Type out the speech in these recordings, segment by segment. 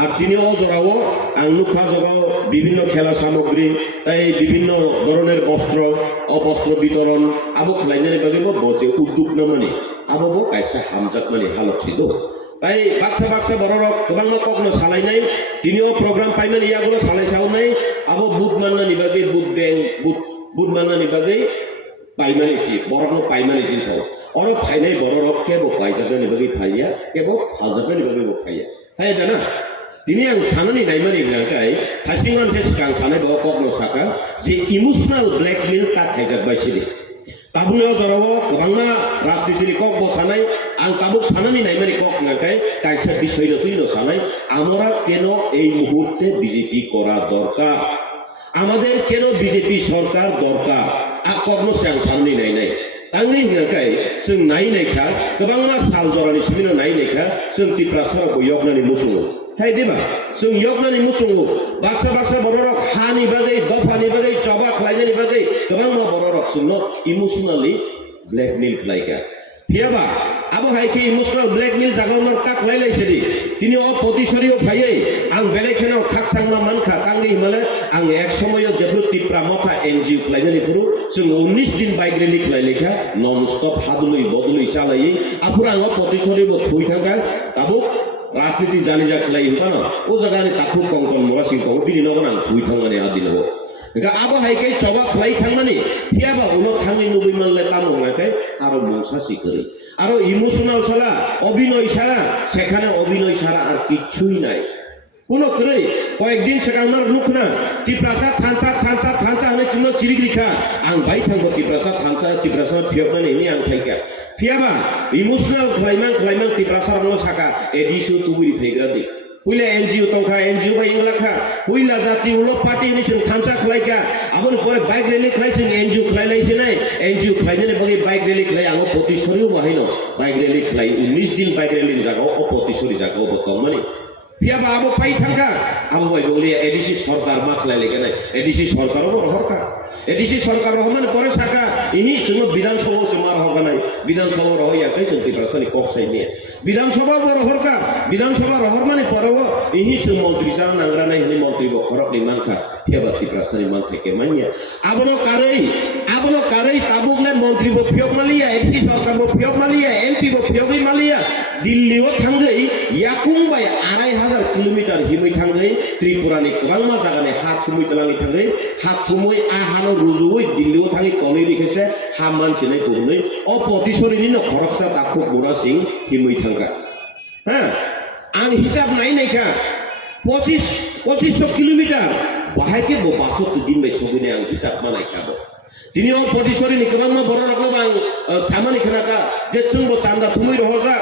আর তিনি অজরাও আংনুখা জগাও বিভিন্ন খেলা সামগ্রী এই বিভিন্ন ধরনের বস্ত্র অবস্ত্র বিতরণ আবো খাইনানি বাজে বজে উদ্যোগ নামানি আবো কাইসা হামজাক মানে হালকছিল তাই বাক্সা বাক্সা বড় রক গোবাং কখনো সালাই নাই তিনিও প্রোগ্রাম পাইমেন ইয়াগুলো সালাই সাও নাই আবো বুধ মান্নানি বাদে বুধ ব্যাং বুধ মান্নানি বাদে পাইমানিসি বড় পাইমানিসি সাও অর ফাইনাই বড় রক কেবো কাইজাবনি বাদে ফাইয়া কেবো হাজাবনি বাদে ফাইয়া হ্যাঁ জানা তিনি ang sanani naimani ngangkai thasingan se sikang sanai bawa kokno saka je emotional blackmail ta khaijak bai sini tabungno jarawo gobangma rajnitini kok bo sanai ang tabuk sanani naimani kok ngangkai kaisa বিষয় তুইনো sanai আমরা কেন এই মুহূর্তে BJP করা দরকার আমাদের কেন BJP সরকার দরকার আ kokno sang sanani নাই Angin ngangkai sing nai naikha gobangma sal jorani simino nai naikha sing tiprasara boyoknani musungo Hai deba, sung yoknani musungu, baksa bororok hani bagai, dofani bagai, coba kelainani bagai, kebang ma bororok sungno emotionally blackmail kelaika. Tiaba, abo hai ki emotional blackmail jagonor tak lailai sedi. Tini o potisoriyo bhaiye, ang belekeno khak sangma mankha tangi himale, ang ek somoyo jeblu tipra motha NGO kelainani puru, sung 19 din bike rally kelaileka non stop hadului bodului chalai, apura ang o potisoriyo thui thangka, tabuk রাজনীতি জানি যা খেলাই হতা না ও জায়গায় তাকু কঙ্কন মরা সিং কো বিনি নগন আং দুই থাঙ্গানে আদিনব এটা আবো হাইকে চবা খেলাই থাঙ্গানি ফিয়াবা উলো থাঙ্গি নবি মানলে তামো নাকে আরো মনসা শিকরি আরো ইমোশনাল ছাড়া অভিনয় ছাড়া সেখানে অভিনয় ছাড়া আর কিছুই নাই কোনো করে কয়েকদিন সেখানের লুক না তিপ্রাসা থানচা হনে চিনো চিরিগরিখা আং বাই থাঙ্গো তিপ্রাসা থানচা তিপ্রাসা ফিয়কনানি নি আং ফাইকা ফিয়াবা ইমোশনাল খাইমাং তিপ্রাসা রঙ সাকা এডিসু তুবুরি ফেগ্রা দি পুইলা এনজিও তংখা এনজিও বাই ইংলাখা পুইলা জাতি উলো পার্টি নিছেন থানচা খলাইকা আবন পরে বাইক র্যালি খলাইছেন এনজিও খলাইলাইছে নাই এনজিও খলাইনে বগে বাইক র্যালি খলাই আং প্রতিশরিও বাহিনো বাইক র্যালি খলাই 19 দিন বাইক র্যালি জাগাও অপ্রতিশরি জাগাও বর্তমানে Piaba abo pai thangka abo bai boli edisi sarkar maklai lege nai edisi sarkar ro rohorka edisi sarkar rohman pore saka ini cuma bidang sabha cuma rohka nai bidang sabha roh ya kai chunti prasani kok sai ni bidang sabha bo rohorka bidang sabha rohor mane porowo ini cuma mantri sara nangra nai ini mantri bo khorok ni manka piaba ti prasani man theke manya abono karei tabuk ne mantri bo pyok malia edisi sarkar bo pyok malia MP bo pyogi malia Dilli o thangai yakung bai 2500 kilometer himoi thangai Tripurani gobangma jagane hat thumoi talangi thangai hat thumoi ahano rujui Dilli o thangai tonei likhese ha manchine kurunoi o potisori no khoroksa takuk bora sing himoi thangka ha ang hisab nai naikha 2500 kilometer bahake bo basot din bai sobine ang hisab manai kabo তিনি ও পটিশরি নিকবাংমা বড় রকবাং সামানি খানাকা যে চুংবো চান্দা থুমই রহজা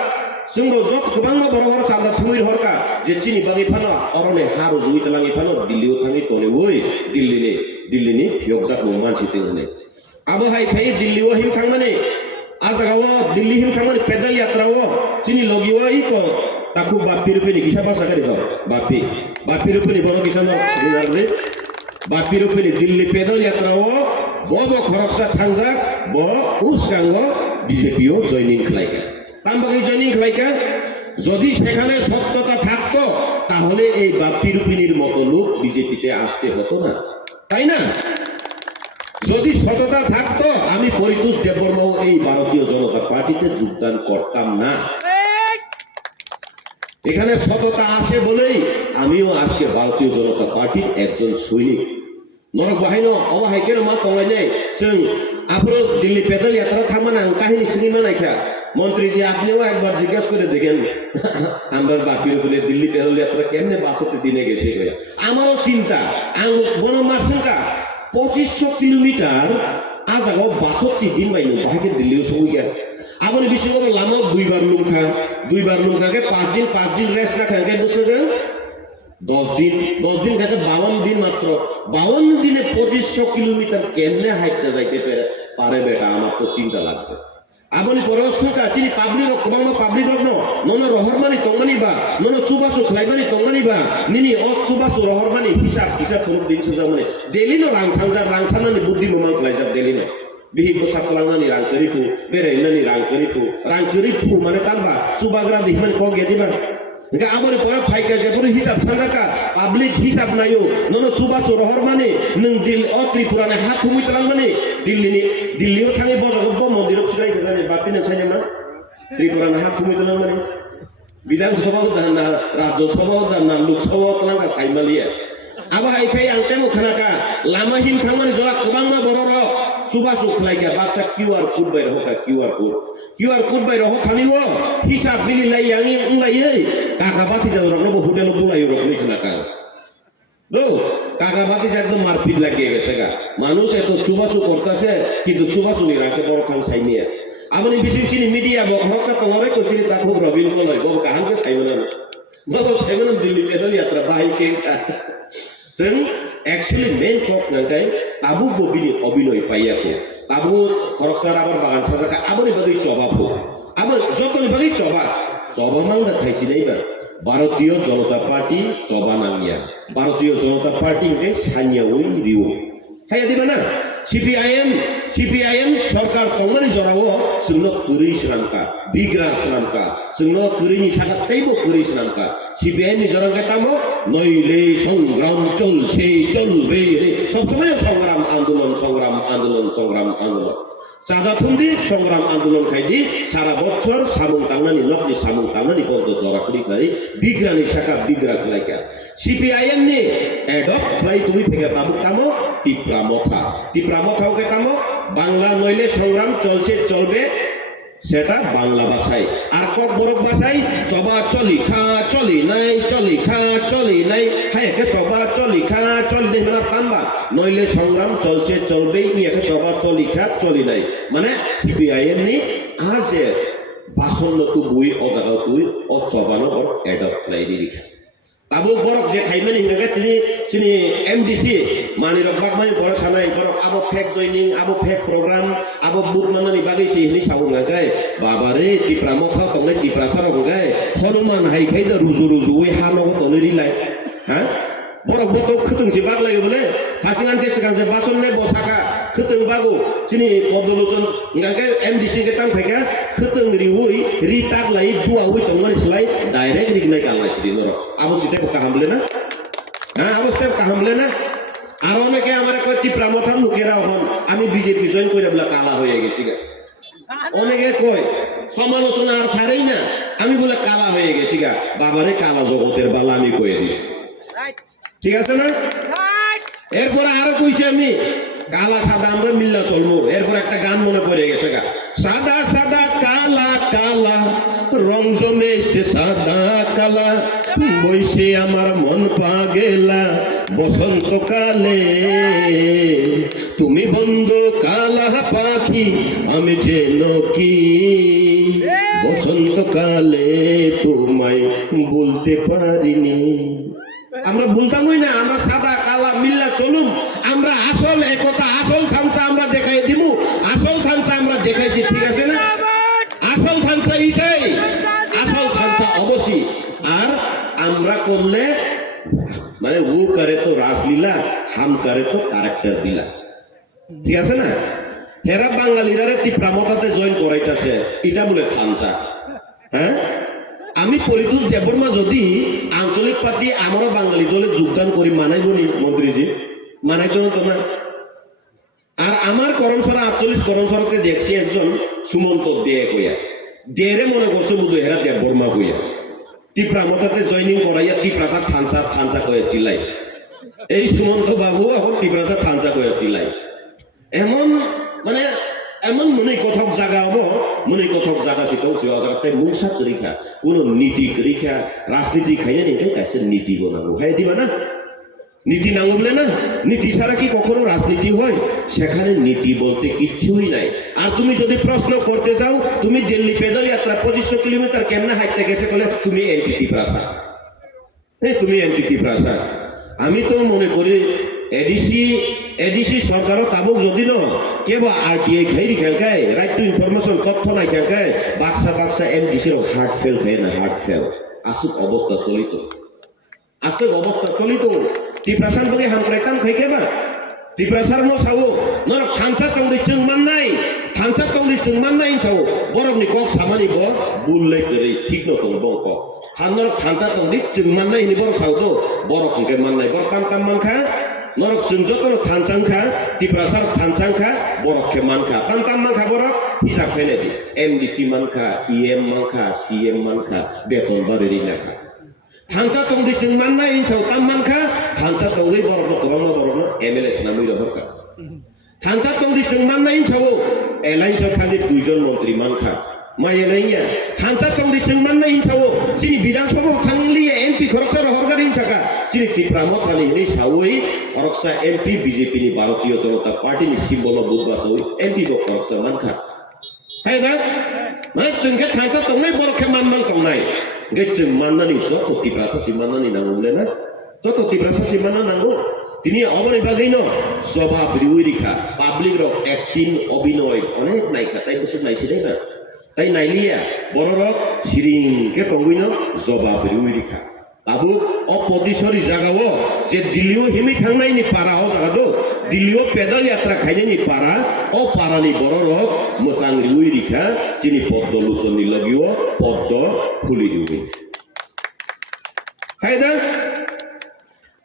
চুংবো যত গবাংমা বড় বড় চান্দা থুমই রহরকা যে চিনি বাগি ফানো অরনে হারু জুই তালাঙ্গি ফানো দিল্লিও থাঙ্গি তনে ওই দিল্লিনি ইয়কজাক মানসি তেনে আবো হাই খাই দিল্লিও হিম থাংমানে আজাগাও দিল্লি হিম থাংমানে পেদাল যাত্রাও চিনি লগিও ই তো তাকু বাপি রুপেনি কিসা ভাষা গাড়ি দাও বাপি রুপেনি বড় কিসা না রে বাপি রুপেনি দিল্লি পেদাল যাত্রাও Bobo khoroksa thangjak bo usango বিজেপিও জয়েনিং খাইকা তামবাগি জয়েনিং খাইকা যদি সেখানে সত্যতা থাকতো তাহলে এই বাপি রূপিনীর মতো লোক বিজেপিতে আসতে হতো না তাই না যদি সততা থাকতো আমি পরিতোষ দেববর্মাও এই ভারতীয় জনতা পার্টিতে যোগদান করতাম না এখানে সততা আছে বলেই আমিও আজকে ভারতীয় জনতা পার্টির একজন সৈনিক Norok bahino awa haikeno ma tonglai sing apro Dilli pedal yatra thamana kahini sinima naikha মন্ত্রী জি আপনিও একবার জিজ্ঞাসা করে দেখেন আমরা বাপির বলে দিল্লি pedal yatra কেমনে বাসতে দিনে গেছে আমারও চিন্তা বন মাসকা 2500 কিলোমিটার আজাগো 62 দিন বাইনো বাহাকে দিল্লিও সইয়া আপনি বিশ্বকপ লামো দুইবার লুমখাকে 5 দিন রেস্ট না খাকে বসে 10 दिन कहते 52 दिन मात्र 52 दिने 2500 किलोमीटर केमने हाइटते जाइते पारे बेटा আমার তো চিন্তা লাগছে আপনি পরশুকা চিনি পাবলিক কমানো পাবলিক রকনো নন রহরমানি তঙ্গানি বা নন চুবাসু খাইবানি তঙ্গানি বা নিনি অ চুবাসু রহরমানি হিসাব করুক দিন সুজা মানে দেলিনো রাংসানানি বুদ্ধি মমান খাইজাব দেলিনো bihi bosak langani rangkeripu bere nani rangkeripu মানে তালবা সুবাগরা দিমান কো গেদিবা Nga amari pora phaika jebur hisab sanjaka public hisab nayo nono suba chorohor mane nung dil o Tripura ne hat humui talang mane Dilli o thangi bojogobbo mondir khirai khane bapina sainama Tripura ne hat humui talang mane Bidang sabha dana Rajya Sabha dana Lok Sabha talangka saimaliya aba haikai ang temo khanaka lama him thangmani jora kobangma bororo suba sukhlaiga baksa QR code bai roka QR code bai roho thaniwo hisab bili lai yangi unglai ei kakabati jadorok no hotel no bulai rok ni khanaka do kakabati একদম মারপিট লাগিয়ে গেছে গা মানুষ এত চুবাচু করতেছে কিন্তু চুবাচুনি রাখে বড় খান সাইনিয়া আমনি বিশেষিনি মিডিয়া বখরকসা তোমারে কইছিলি তা খুব রবিল কলয় গব কাহানকে সাইমনানো গব সাইমনানো দিল্লি পেদল যাত্রা বাইকে जों एक्चुअली मेन कक नांगाय ताबु बबिनि अभिनय पाइयाखौ ताबु खरकसार आबार बागान साजाखा आबारनि बागै चबाखौ आबार जतनि बागै चबा मांगा खाइसिनायबा भारतीय जनता पार्टी चबा नांगिया भारतीय जनता पार्टी के सानियावै रिउ हाय दिबाना CPIM सरकार तंगनि जराव जोंनो कुरै सनामका बिग्रा सनामका जोंनो कुरैनि साखा तैबो कुरै सनामका CPIM नि जरांगा तामो नइले संग्राम चलছে চলবে सब समय संग्राम आंदोलन চাঁদা থুন্দি সংগ্রাম আন্দোলন খাইদি সারা বছর সামুং তাংনানি নকলি সামুং তাংনানি বন্ধ জরা করি খাই বিগ্রানি শাখা বিগ্রা খাইকা CPIM নি এডক ফ্লাই তুমি ফেকে তাবুক তামো টিপ্রা মথাও কে তামো বাংলা নইলে সংগ্রাম চলছে চলবে সেটা বাংলা ভাষায় আর কক বরক ভাষায় চবা চলি খা চলি নাই হায় কে চবা চলি খা চলি নাই মানে তাম্বা নইলে সংগ্রাম চলছে চলবেই নি একে চবা চলি খা চলি নাই মানে CPIM নি আজ বাসন্ন তু বুই ও জায়গা তুই ও চবানো বর এডপ লাই দি তাবু বরক যে খাইমেন হিঙ্গাকে তিনি MDC মানি রকবাক মানি বড় সানাই বরক আবো ফেক জয়নিং আবো ফেক প্রোগ্রাম আবো বুক মানানি বাগै সিহনি সাবুঙ্গাগাय বাবারে টিপ্রা মথাও তংলে টিপ্রা সারবগাय হনুমান হাইখাই দ রুজু ওই হানো তনেরি লাই হ্যাঁ বরক বতো খতংসি বাগলাই বলে হাসিগানসে সিগানসে বাসননে বসাকা খতং বাগো চিনি পদ্মলোচন হিঙ্গাকে MDC কে তাম খাইকা খতং রিউই রিটাক লাই দুয়া ওই তংমানি স্লাই ডাইরেক্ট রিগনাই কালাই সিদি নর আবো সিতে কাহামলে না হ্যাঁ অবস্থা কাহামলে না আর অনেকে আমার কয় টিপ্রা মথার লোকেরা হন আমি বিজেপি জয়েন করে বলে কালা হয়ে গেছি গা অনেকে কয় সমালোচনা আর ছাড়েই না আমি বলে কালা হয়ে গেছি গা বাবারে কালা জগতের বালা আমি কয়ে দিছি ঠিক আছে না এরপরে আরো কইছি আমি কালা সাদা আমরা মিল্লা চলবো এরপর একটা গান মনে পড়ে গেছে গা সাদা সাদা কালা কালা রং জমে সে সাদা কালা বইসে আমার মন পাগেলা বসন্তকালে তুমি বন্ধু কালা পাখি আমি যেন কি বসন্তকালে তোমায় বলতে পারিনি আমরা বলতামই না আমরা সাদা কালা মিল্লা চলুন আমরা আসল একতা আসল থামসা আমরা দেখাই দিব আসল থামসা আমরা দেখাইছি ঠিক আছে না আসল থামসা এইটাই আসল থামসা অবশ্যই আর আমরা করলে মানে ও করে তো রাসলীলা হাম করে তো ক্যারেক্টার দিলা ঠিক আছে না হেরা বাঙালিরা টিপ্রা মথাতে জয়েন করাইতাছে এটা বলে থামসা হ্যাঁ আমি পরিতোষ দেববর্মা যদি আঞ্চলিক পার্টি আমারও বাঙালি দলে যোগদান করি মানাইব নি মন্ত্রীজি মানাইতো না তোমার আর আমার করমসরা 48 করমসরাতে দেখছি একজন সুমন্ত দে কইয়া দেরে মনে করছে বুঝো হেরা দেববর্মা কইয়া টিপ্রা মথাতে জয়েনিং করাইয়া টিপ্রাসা থানসা কয়ে চিল্লাই এই সুমন্ত বাবু এখন টিপ্রাসা থানসা কয়ে চিল্লাই এমন মানে এমন মনে কথক জায়গা হবো মনে কথক জায়গা সেটাও সেবা জায়গাতে মুংসাত রেখা কোন নীতি রেখা রাজনীতি খাইয়া নিতে কাছে নীতি বানাবো হ্যাঁ দিবা না নীতি না বললে না নীতি ছাড়া কি কখনো রাজনীতি হয় সেখানে নীতি বলতে কিচ্ছুই নাই আর তুমি যদি প্রশ্ন করতে যাও তুমি দিল্লি পেদল যাত্রা 2500 কিলোমিটার কেমনে হাঁটতে গেছে বলে তুমি এনটিটি প্রাসা তুমি এনটিটি প্রাসা আমি তো মনে করি এডিসি সরকারও তাবুক যদি ন কেবল RTI ঘাইরি খেলকায় রাইট টু ইনফরমেশন তথ্য নাই খেলকায় বাক্সা MDCর হার্ট ফেল খায় না হার্ট ফেল আসুক অবস্থা চলিত টিপ্রাসার বলে হামক্রাইতাম খাই কেবা টিপ্রাসার মো সাও নর থানসা তাংদি চংমান নাই थांचा तंगनि चुंमान नाइन चाव बरकनि कक सामानि ब बुलले गरै ठीक न तंग बंक थानर थांचा तंगनि चुंमान नाइन बरक सावदो बरक के माननाय बर काम मानखा नरक चुंजतन थांचांखा तिप्रासार थांचांखा बरक के मानखा काम मानखा बरक हिसाब फैले दि एमडीसी मानखा ईएम मानखा सीएम मानखा बेतन बारि नाखा थांचा तंगनि चुंमान नाइन चाव ताम मानखा थांचा तंगै बरक गोबां बरक एमएलए सना मैरा बरका थांचा तंगनि चुंमान नाइन चाव एलायन्स थांनि दुइजन मन्त्री मानखा मायनाइया थांचा तंगनि चुंमान नाइन चाव सिनि विधानसभा थांलि एमपी खरकसा हरगारिन साका सिनि तिप्राम थानि नि सावै खरकसा एमपी बीजेपी नि भारतीय जनता पार्टी नि सिम्बल बुधबासौ एमपी बो खरकसा मानखा हैदा माने जोंके थांचा तंगनै बरखे मान तंनाय गे जों माननानि जत तिप्रासा सिमाननानि नांगौले ना जत तिप्रासा सिमानना नांगौ তিনি অবনে বাগৈন জবাব রিউরিখা পাবলিক রক অ্যাক্টিং অভিনয় অনেক নাইখা তাই বছর নাইছিলে না তাই নাইলিয়া বড় রক সিরিংকে তঙ্গইন জবাব রিউরিখা আবু অপতিসরি জাগাও যে দিল্লিও হিমি থাংনাইনি পারাও জাগাদো দিল্লিও পেদাল যাত্রা খাইনাইনি পারা ও পারানি বড় রক মোসাং রিউরিখা চিনি পদ্ম লুচনি লগিও পদ্ম ফুলি দিউই হায়দা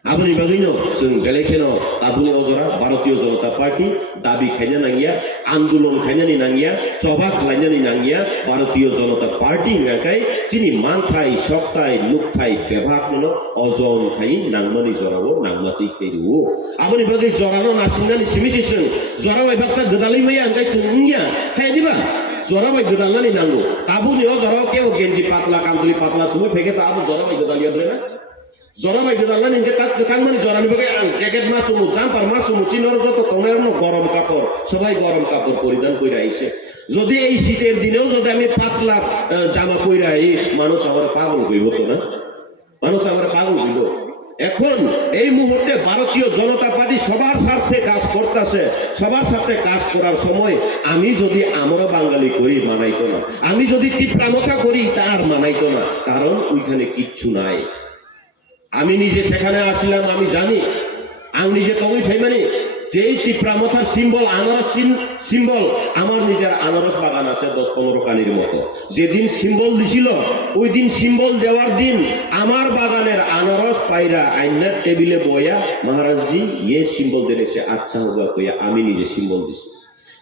आबुनि बागैनो जों बेलेखेनो आबुनि अजरा भारतीय जनता पार्टी दाबी खायनो नांगिया आंदोलन खायनो नांगिया सभा खालायनो नांगिया भारतीय जनता पार्टी नाकाय जिनि मानथाय सकथाय लुकथाय बेभागनो अजन खाय नांमानि जरावो नांमाति खेरु आबुनि बागै जरानो नासिंनानि सिमिसिसों जराबाय बाक्सा गोदालै मैया आंगाय चुंगिया खायदिबा जराबाय गोदालनानि नांगौ आबुनि अजराव केव गेंजी पातला कामजलि पातला सुमु फेगे ता आबु जराबाय गोदालिया ब्लेना जराबाय गोदालनानि के तात गोथांमानि जरानि बागै आं जेकेट मासुमु जाम्पार मासुमु चिनर जत तंनायनो गरम कापड़ सबाय गरम कापड़ परिधान कइरा आइसे যদি এই শীতের দিনেও যদি আমি পাতলা জামা পইরা আই মানুষ আমার পাগল হইব তো না মানুষ আমার পাগল হইল এখন এই মুহূর্তে ভারতীয় জনতা পার্টি সবার স্বার্থে কাজ করতেছে সবার সাথে কাজ করার সময় আমি যদি আমরা বাঙালি করি মানাইতো না আমি যদি তীব্রামথা করি তার মানাইতো না কারণ ওইখানে কিচ্ছু নাই আমি নিজে সেখানে আসলাম আমি জানি আমি নিজে তবে ভাইমানি যেই তীব্রামথার সিম্বল আনারস সিম্বল আমার নিজের আনারস বাগান আছে 10-15 কানির মতো যেদিন সিম্বল দিছিল ওই দিন সিম্বল দেওয়ার দিন আমার বাগানের আনারস পায়রা আইনার টেবিলে বয়া মহারাজজি ইয়ে সিম্বল দিয়েছে আচ্ছা হোগা কইয়া আমি নিজে সিম্বল দিছি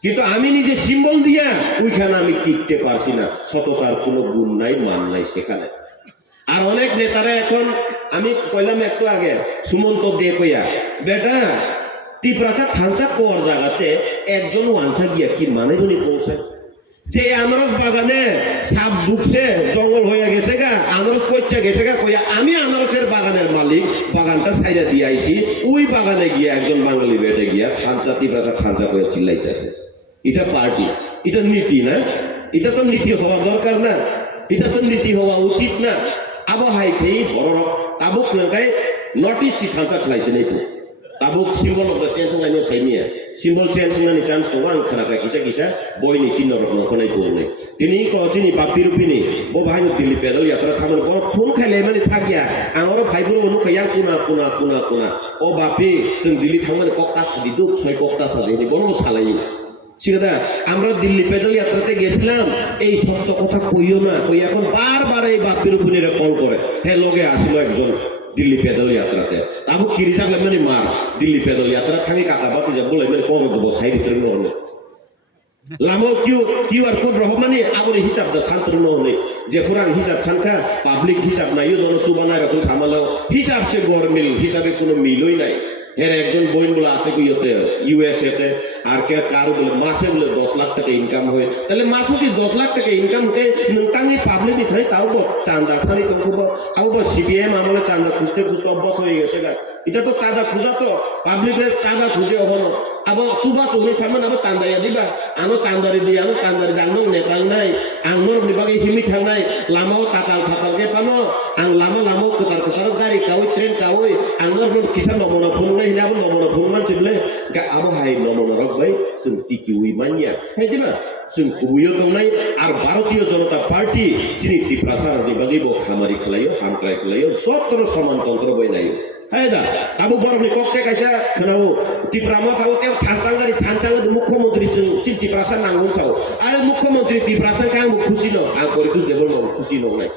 কিন্তু আমি নিজে সিম্বল দিয়া ওইখানে আমি টিকতে পারছি না সততার কোনো গুণ নাই মান নাই সেখানে আর অনেক নেতারা এখন আমি কইলাম একটু আগে সুমন্ত দে কইয়া বেটা তিপ্রাসা থানচা কোর জায়গাতে একজন ওয়ানসা গিয়া কি মানে বলি পৌঁছায় যে আনারস বাগানে সাপ ঢুকছে জঙ্গল হয়ে গেছে গা আনারস পচা গেছে গা কইয়া আমি আনারসের বাগানের মালিক বাগানটা ছাইরা দিয়ে আইছি ওই বাগানে গিয়া একজন বাঙালি বেটে গিয়া থানচা তিপ্রাসা থানচা কইয়া চিল্লাইতেছে এটা পার্টি এটা নীতি না এটা তো নীতি হওয়া দরকার না এটা তো নীতি হওয়া উচিত না আবহাই খেয়ে বড় তাবুক নাগাই নর্থ ইস্ট থানচা খাইছে নাইতো tabuk simbol of the chance lainnya saya ni simbol chance ni chance ko ang kana ka kisa boy ni chinno ro no konai ko ni tini ko chini papi rupi ni bo bhai ni dili pedal yatra thaman ko phone khale mani thagya angoro bhai buru onu kaya kuna o bapi sing dili thaman koktas di duk soi koktas ade ni bono salai সিগদা আমরা Delhi pedal যাত্রাতে গেছিলাম এই সত্য কথা কইও না কই এখন বারবার এই বাপির উপরে কল করে হে লগে আসলো একজন দিল্লি পেডাল যাত্রাতে তাবু কিরি থাকলে মানে মার দিল্লি পেডাল যাত্রা থাকি কাকা বাপি যা বলে মানে কোন দেব সাইড ভিতরে ননে লামো কিউআর কোড রহমানি আবরে হিসাব দা শান্তর ননে যে পুরান হিসাব সংখ্যা পাবলিক হিসাব নাই দন সুবানা রকম সামালো হিসাব সে গরমিল হিসাবে কোনো মিলই নাই এর একজন বইন বলে আছে কইতে ইউএসএ তে আর কে কার বলে মাসে বলে 10 লাখ টাকা ইনকাম হয় তাহলে মাসে 10 লাখ টাকা ইনকাম কে নংতাঙ্গি পাবলিক দি থাই তাও চাঁদা সারি কম করব আও সিবিএম আমলে চাঁদা খুঁজতে অভ্যাস হয়ে গেছে গা এটা তো চাঁদা খুঁজা তো পাবলিকের চাঁদা খুঁজে হবো আবার চুবা চুবির সামনে আবার চাঁদাইয়া দিবা আনো চাঁদারি দিয়ে আনো চাঁদারি আংনর নেতাল নাই আংনর বিভাগে হিমি থাং নাই লামাও তাতাল সাতালকে পানো আং লামা কেসার গাড়ি কাউই ট্রেন কাউই আংনর কিসা নমনা ফোন নাই হিনা আবার নমনা ফোন মানছিবলে গা আবো হাই নমনা রক ভাই जों टिकिउई मानिया है दिबा जों कुबुयो दंनाय आर भारतीय जनता पार्टी जिनि तिप्रासार नि बागै बो खामारि खलायो हामक्राय खलायो सत्र समानतंत्र बयनायो Hai dah, tabu baru ni kok teh kaisa kenau Tipramo tahu teh thancang mukhomantri cin Tiprasan nanggung sau. Ada mukhomantri Tiprasan kan mukhusi no, angkor itu debol no mukhusi no nai.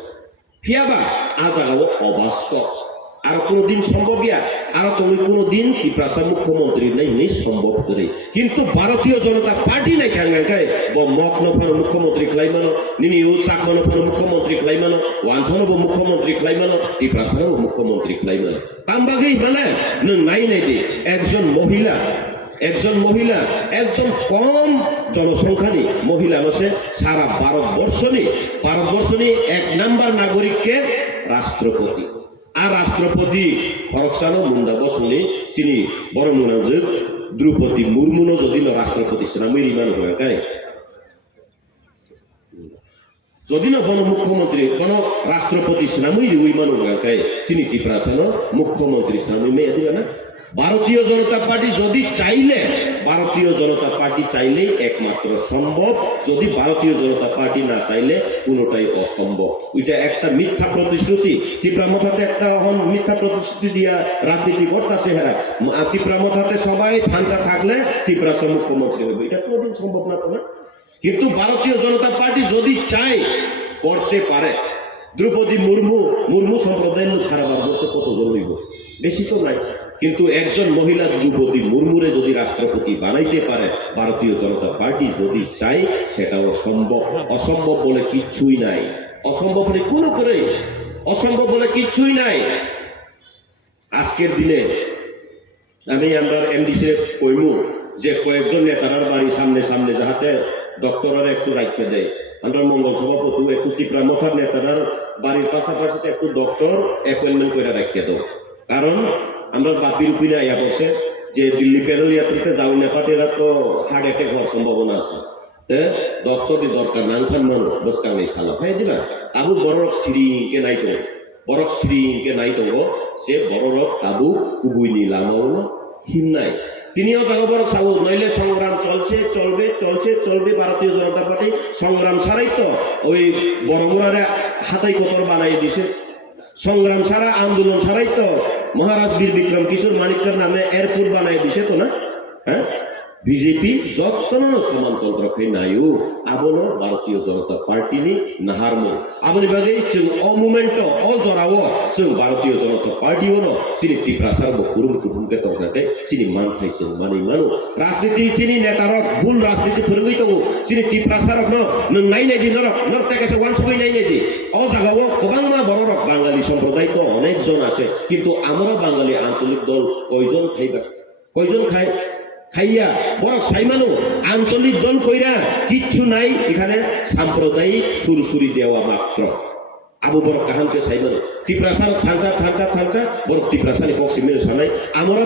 Hiaba azagawo অবাস্তব আর কোনদিন সম্ভব ইয়া আর তুমি কোনদিন ত্রিপুরা মুখ্যমন্ত্রী নাই নেই সম্ভব করে কিন্তু ভারতীয় জনতা পার্টি নাই খাঙ্গাই মত নফার মুখ্যমন্ত্রী ক্লাইমানো নিনি উৎসাক নফার মুখ্যমন্ত্রী ক্লাইমানো ওয়ানসনব মুখ্যমন্ত্রী ক্লাইমানো ত্রিপুরা মুখ্যমন্ত্রী ক্লাইমানো তামবাগেই মানে নং নাই নাই দে একজন মহিলা একদম কম জনসংখ্যানি মহিলা আছে সারা ভারতবর্ষনি 1 নাম্বার নাগরিককে রাষ্ট্রপতি আর রাষ্ট্রপতি খরকসানো মুন্ডা বসলে চিনি বড় মুনাজক দ্রৌপদী মুর্মুনো যদি রাষ্ট্রপতি সেনামের ইমান হয়ে যদি না কোনো মুখ্যমন্ত্রী কোন রাষ্ট্রপতি সেনামের ইমান হয়ে চিনি ত্রিপুরা মুখ্যমন্ত্রী সেনামের মেয়ে দিবে না ভারতীয় জনতা পার্টি যদি চাইলেই একমাত্র সম্ভব যদি ভারতীয় জনতা পার্টি না চাইলে কোনোটাই অসম্ভব ওইটা একটা মিথ্যা প্রতিশ্রুতি ত্রিপুরা মথাতে একটা মিথ্যা প্রতিশ্রুতি দিয়া রাজনীতি করতেছে হেরা ত্রিপুরা মথাতে সবাই থানচা থাকলে ত্রিপুরা মুখ্যমন্ত্রী হবে এটা কোনোদিন সম্ভব না তো না কিন্তু ভারতীয় জনতা পার্টি যদি চায় করতে পারে দ্রৌপদী মুর্মু সম্প্রদায়ের লোক সারা ভারতবর্ষে কতজন হইব বেশি তো নাই কিন্তু একজন মহিলা দ্রৌপদী মুর্মুরে যদি রাষ্ট্রপতি বানাইতে পারে ভারতীয় জনতা পার্টি যদি চায় সেটাও সম্ভব অসম্ভব বলে কিচ্ছুই নাই অসম্ভব বলে কিচ্ছুই নাই আজকের দিনে আমি আমরা এমডিসি কইমু যে কয়েকজন নেতার বাড়ি সামনে যাহাতে ডক্টরের একটু রাখতে দেয় আমরা মঙ্গল সভাপতি একটু ত্রিপুরা মথার নেতার বাড়ির পাশাপাশি একটু ডক্টর অ্যাপয়েন্টমেন্ট করে রাখতে দাও কারণ আমরা বাপির উপরে আইয়া বসে যে দিল্লি প্যানেল ইয়াত্রাতে যাও নেপাটিরা তো হার্ট অ্যাটাক হওয়ার সম্ভাবনা আছে ডক্টর দরকার নানখান মানুষ বসকার নেই সালা ভাই দিবা আবু বড় সিরিংকে নাই তো সে বড় তাবু কুবুই নিলামাও হিম নাই তিনিও জগবর সাউ নইলে সংগ্রাম চলবে ভারতীয় জনতা পার্টি সংগ্রাম ছাড়াই তো ওই বড়মুরারে হাতাই কতর বানাই দিছে সংগ্রাম ছাড়া আন্দোলন ছাড়াই তো মহারাজ বীর বিক্রম কিশোর মানিকর নামে এয়ারপোর্ট বানাই দিছে তো না হ্যাঁ বিজেপি যত্ন সমান্তন্ত্র নাইও আবনো ভারতীয় জনতা পার্টি নি নাহারমো আবনি বাগে जों অমুমেন্ট অজরাও जों ভারতীয় জনতা পার্টি হলো চিনি ত্রিপ্রাসার বকুরুম কুটুমকে তরকাতে চিনি মান খাইছে মানো রাজনীতি চিনি নেতারক ভুল রাজনীতি ফরগই তো চিনি ত্রিপ্রাসার নং নাই দি নর তাকেছে ওয়ান ছয় নাই দি অ জাগাও গোবাংমা বড়রক বাঙালি সম্প্রদায় তো অনেকজন আছে কিন্তু আমরা বাঙালি আঞ্চলিক দল কয়জন খাইয়া বড় সাইমানো আঞ্চলিক দল কইরা কিচ্ছু নাই এখানে সাম্প্রদায়িক সুরসুরি দেওয়া মাত্র আবু বড় কাহানকে সাইমানো ত্রিপ্রাসার থানচা বড় ত্রিপ্রাসানি কক সিমির সানাই আমরা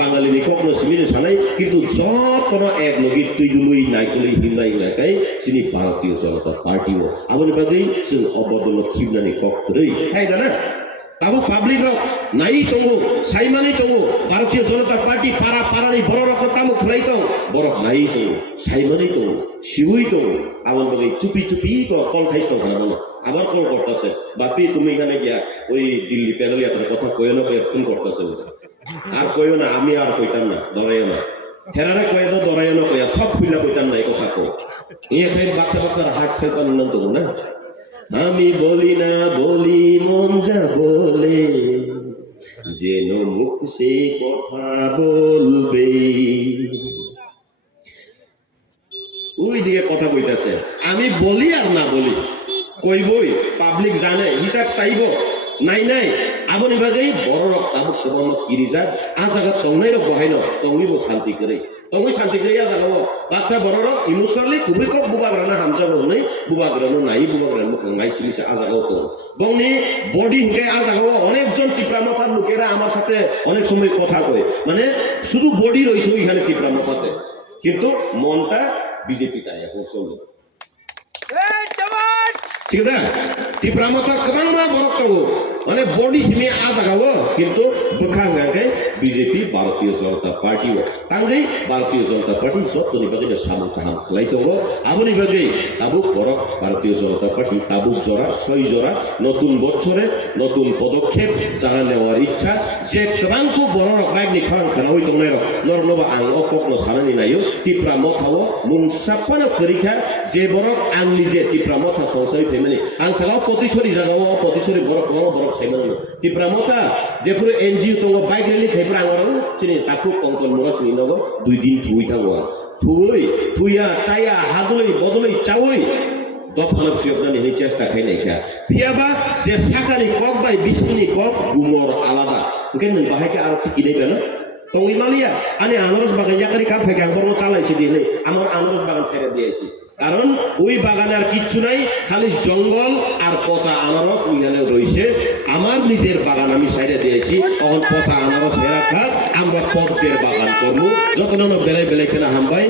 বাঙালি কক সিমির সানাই কিন্তু যত এক লগি তুই দুই নাইকলি হিমনাই লাগাই চিনি ভারতীয় জনতা পার্টিও আবনি বাগেই जों অবদল খিমনানি কক রই হাই জানা তাবু পাবলিক রক নাই তো সাইমানি তো ভারতীয় জনতা পার্টি পারানি বড় রক তামু খাই তো বড় নাই তো সাইমানি তো শিউই তো আমার বলে চুপি তো কল খাইতো না আবার কল করতেছে বাপি তুমি এখানে গিয়া ওই দিল্লি প্যানেল আপনার কথা কইও না ফোন করতেছে আর কইও না আমি আর কইতাম না ধরাইও না হেরারে কয়ে তো ধরাইও না কইয়া সব খুইলা কইতাম না এই কথা কো ইয়ে খাই বাচ্চার হাত খাই পান না তো না আমি বলি না বলি মন যা বলে যেন মুখ সে কথা বলবে ওই দিকে কথা কইতাছে আমি বলি আর না বলি কইবই পাবলিক জানে হিসাব চাইব নাই আবনি বাগেই বড় রক তাবুক তোমার কিরি যায় আ জায়গা তংনাই রক বহাই ন তংনিব শান্তি করে ইয়া জাগাও বাচ্চা বড় রক ইমোশনালি খুবই কম বুবাগ্রানা হামজাবো নাই বুবাগ্রানো মুখ নাই সিলিছে আ জাগাও তো বংনি বডি হুকে আ জাগাও অনেকজন ত্রিপ্রামাতার লোকেরা আমার সাথে অনেক সময় কথা কয় মানে শুধু বডি রইছে ওইখানে ত্রিপ্রামাতাতে কিন্তু মনটা বিজেপি তাই এখন চলে ঠিক আছে ত্রিপ্রামাতা কেমন বড় মানে বডি সিমে আ জাগাও কিন্তু বুখাঙ্গাকে বিজেপি ভারতীয় জনতা পার্টি তাঙ্গै ভারতীয় জনতা পার্টি যতনি বাগে সামু কাহাম খালাইতো আবনি বাগে তাবুক বরক ভারতীয় জনতা পার্টি তাবুক জোড়া 6 জোড়া নতুন বছরে নতুন পদক্ষেপ যারা নেওয়ার ইচ্ছা যে গোबांखौ बर' रक बाइकनि खारां खाना हयतो नाय रक नरनोबा आं अककनो साननि नायो तिप्रा मथावो मुंसापानो करिखा जे बरक आं निजे तिप्रा मथा संसाय फेमिलि आं सालाव पतिसरि जागाव पतिसरि बरक न बरक साइमानो तिप्रा मथा जेफोर एनजिओ दङ बाइक रेलि फेब्रा आंराव चिनि ताकु कंकन मुरासनि नगो 2 दिन थुइ थाङो थुइया चाया हादुलै बदलै चावै दफानो फियबनानै नि चेष्टा खायनायखा फियाबा जे साखानि कक बाय बिसनि कक गुमर आलादा ओंखायनो नों बाहायखा आरो टिकिनाय बेनो तंगै मालिया आनि आनारस बागान याकारि काम फायखा आं बरनो चालायसि दिनै আমার আনারস বাগান ছেড়ে দিয়েছি কারণ ওই বাগানে আর কিচ্ছু নাই খালি জঙ্গল আর পচা আনারস ওইখানে রয়েছে আমার নিজের বাগান আমি ছেড়ে দিয়েছি তখন পচা আনারস হেরা খা আমরা পদ্মের বাগান করবো যত বেলায় বেলায় কেনা হামবাই